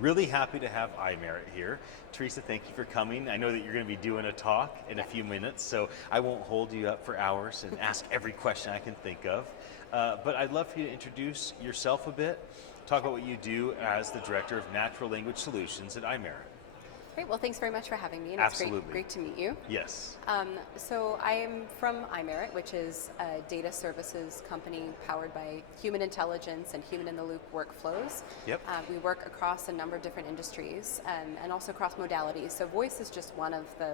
Really happy to have iMerit here. Teresa, thank you for coming. I know that you're going to be doing a talk in a few minutes, so I won't hold you up for hours and ask every question I can think of. But I'd love for you to introduce yourself a bit, talk about what you do as the Director of Natural Language Solutions at iMerit. Great. Well, thanks very much for having me, and it's Absolutely. great to meet you. Yes. So I am from iMerit, which is a data services company powered by human intelligence and human-in-the-loop workflows. Yep. We work across a number of different industries and also across modalities. So voice is just one of the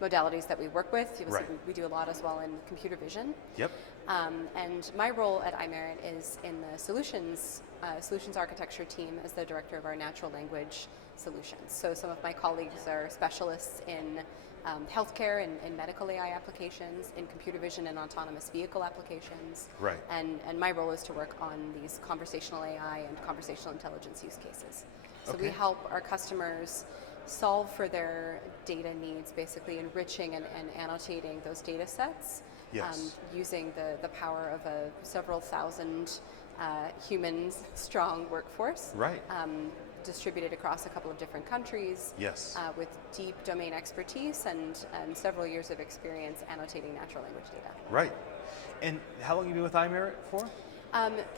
modalities that we work with. Right. We do a lot as well in computer vision. Yep. And my role at iMerit is in the solutions architecture team as the director of our natural language solutions. So some of my colleagues are specialists in healthcare and in medical AI applications, in computer vision and autonomous vehicle applications. Right. And my role is to work on these conversational AI and conversational intelligence use cases. So we Okay. help our customers solve for their data needs, basically enriching and annotating those data sets Yes. using the power of a several thousand humans strong workforce. Right. Distributed across a couple of different countries. Yes. With deep domain expertise and several years of experience annotating natural language data. Right. And how long have you been with iMerit for?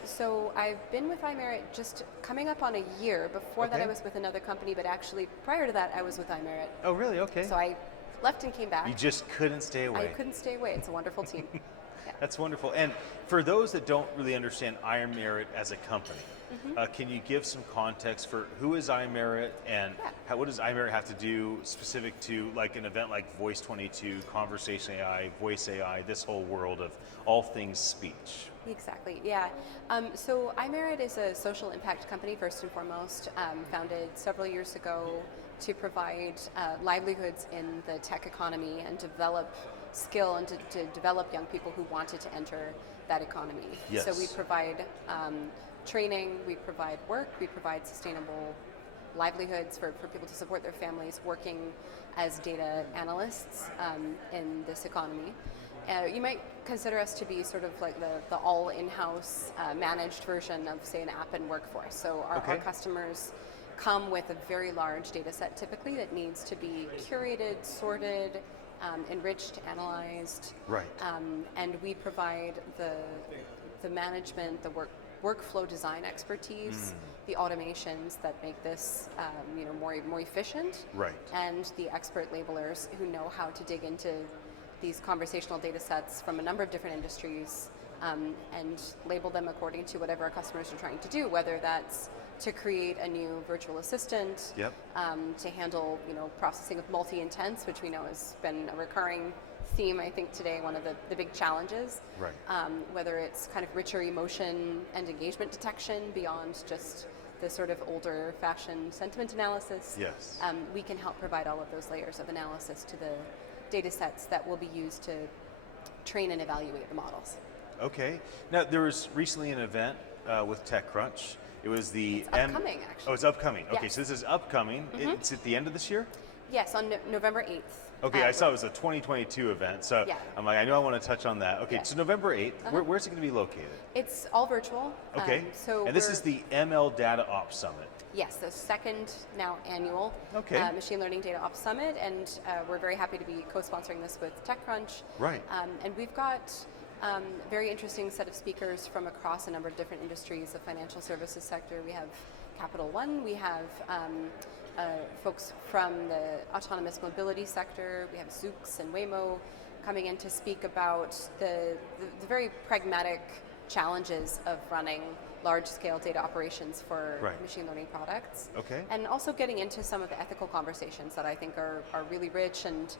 So I've been with iMerit just coming up on a year. Before that Okay. I was with another company, but actually prior to that I was with iMerit. Oh, really? Okay. So I left and came back. You just couldn't stay away. I couldn't stay away. It's a wonderful team. Yeah. That's wonderful. And for those that don't really understand iMerit as a company, can you give some context for who is iMerit and Yeah. what does iMerit have to do specific to like an event like Voice 22, Conversation AI, Voice AI, this whole world of all things speech? Exactly, yeah. So iMerit is a social impact company, first and foremost, founded several years ago to provide livelihoods in the tech economy and develop skill and to develop young people who wanted to enter that economy. Yes. So we provide training, we provide work, we provide sustainable livelihoods for people to support their families working as data analysts in this economy. You might consider us to be sort of like the all in-house managed version of, say, an app in Workforce. So our Okay. customers come with a very large data set typically that needs to be curated, sorted, enriched, analyzed. Right. And we provide the management, the workflow design expertise, the automations that make this more efficient, Right. and the expert labelers who know how to dig into these conversational data sets from a number of different industries and label them according to whatever our customers are trying to do, whether that's to create a new virtual assistant, Yep. to handle processing of multi-intents, which we know has been a recurring theme, I think, today, one of the big challenges. Right. Whether it's kind of richer emotion and engagement detection beyond just the sort of older fashioned sentiment analysis. Yes. We can help provide all of those layers of analysis to the data sets that will be used to train and evaluate the models. Okay. Now there was recently an event with TechCrunch. It was the It's upcoming, actually. Oh, it's upcoming. Okay, Yes. so this is upcoming. It's at the end of this year. Yes, on November 8th. Okay, I saw it was a 2022 event, so Yeah. I'm like, I know I want to touch on that. Okay, Yeah. so November 8th, where's it going to be located? It's all virtual. Okay, So and this we're- is the ML Data Ops Summit. Yes, the second now annual Okay. Machine Learning Data Ops Summit, and we're very happy to be co-sponsoring this with TechCrunch. Right. And we've got very interesting set of speakers from across a number of different industries, the financial services sector. We have Capital One, we have folks from the autonomous mobility sector, we have Zoox and Waymo coming in to speak about the very pragmatic challenges of running large-scale data operations for Right. machine learning products. Okay. And also getting into some of the ethical conversations that I think are really rich and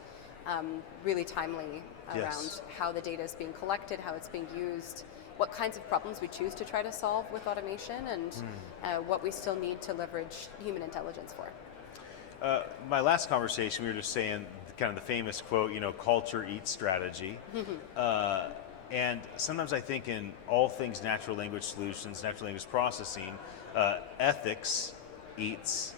really timely around Yes. how the data is being collected, how it's being used, what kinds of problems we choose to try to solve with automation, and what we still need to leverage human intelligence for. My last conversation, we were just saying kind of the famous quote, culture eats strategy. And sometimes I think in all things natural language solutions, natural language processing, ethics eats,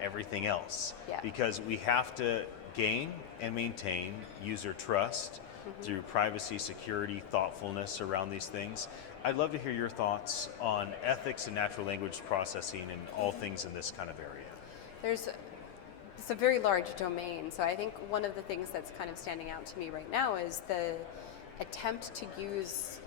everything else. Yeah. Because we have to gain and maintain user trust through privacy, security, thoughtfulness around these things. I'd love to hear your thoughts on ethics and natural language processing and all things in this kind of area. It's a very large domain, so I think one of the things that's kind of standing out to me right now is the attempt to use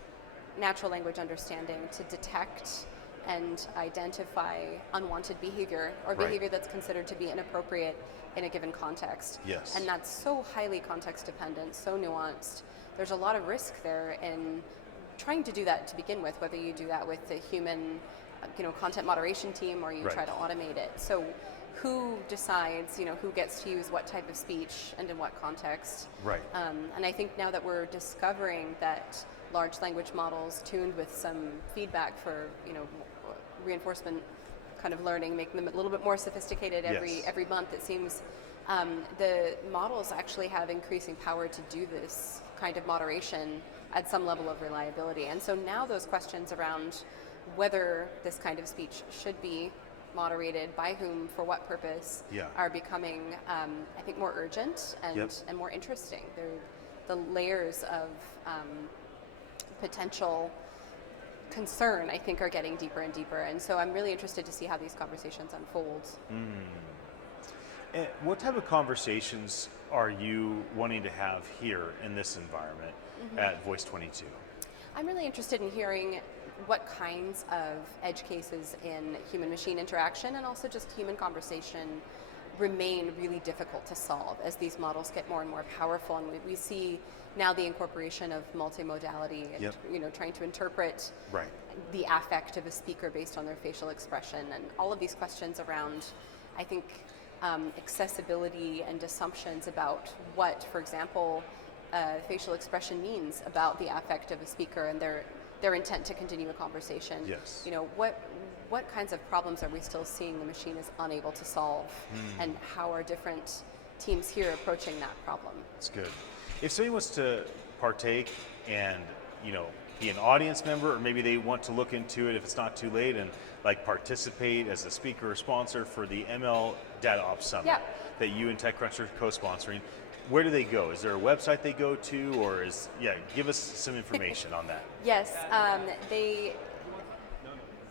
natural language understanding to detect and identify unwanted behavior or Right. behavior that's considered to be inappropriate in a given context. Yes. And that's so highly context dependent, so nuanced. There's a lot of risk there in trying to do that to begin with, whether you do that with the human content moderation team or you Right. try to automate it. So who decides, who gets to use what type of speech and in what context? Right. And I think now that we're discovering that large language models tuned with some feedback for, reinforcement kind of learning, making them a little bit more sophisticated Yes. every month, it seems, the models actually have increasing power to do this kind of moderation at some level of reliability. And so now those questions around whether this kind of speech should be moderated, by whom, for what purpose, Yeah. are becoming, I think, more urgent and, Yep. and more interesting. The layers of potential concern, I think, are getting deeper and deeper. And so I'm really interested to see how these conversations unfold. And what type of conversations are you wanting to have here in this environment at Voice 22? I'm really interested in hearing what kinds of edge cases in human-machine interaction and also just human conversation remain really difficult to solve as these models get more and more powerful. And we see now the incorporation of multimodality and Yep. trying to interpret Right. the affect of a speaker based on their facial expression, and all of these questions around, I think, accessibility and assumptions about what, for example, facial expression means about the affect of a speaker and their intent to continue a conversation. Yes. What kinds of problems are we still seeing the machine is unable to solve, and how are different teams here approaching that problem? That's good. If somebody wants to partake and, be an audience member, or maybe they want to look into it if it's not too late and participate as a speaker or sponsor for the ML Data Ops Summit Yeah. that you and TechCrunch are co-sponsoring, where do they go? Is there a website they go to, or give us some information on that. Yes,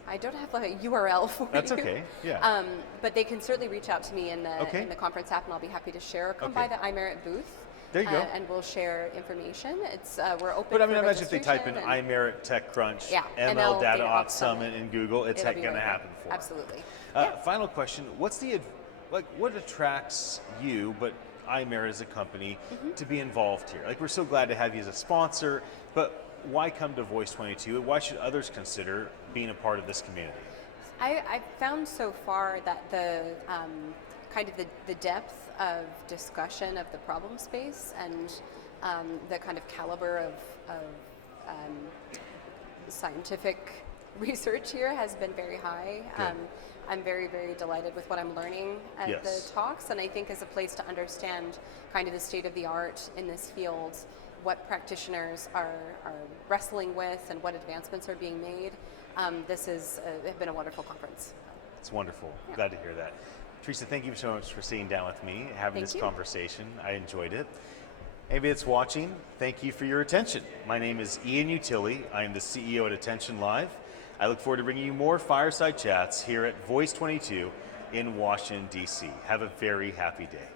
I don't have a URL for That's you. okay, yeah. But they can certainly reach out to me in the Okay. in the conference app, and I'll be happy to share. Or come Okay. by the iMerit booth. There you go. And we'll share information. It's we're open. But I for mean, I imagine if they type in registration, and iMerit TechCrunch Yeah, ML Data Ops Summit in Google, it's it'll be going to right there. happen for 'em. Absolutely. Final question: what attracts you, but iMerit as a company, to be involved here? We're so glad to have you as a sponsor, but why come to Voice 22? Why should others consider being a part of this community? I found so far that the kind of the depth of discussion of the problem space and the kind of caliber of scientific research here has been very high. Good. I'm very, very delighted with what I'm learning at Yes. the talks, and I think as a place to understand kind of the state of the art in this field, what practitioners are wrestling with and what advancements are being made, this has been a wonderful conference. It's wonderful. Yeah. Glad to hear that. Teresa, thank you so much for sitting down with me, having Thank this you. conversation. I enjoyed it. Anybody that's watching, thank you for your attention. My name is Ian Utilli. I am the CEO at Attention Live. I look forward to bringing you more fireside chats here at Voice 22 in Washington, D.C. Have a very happy day.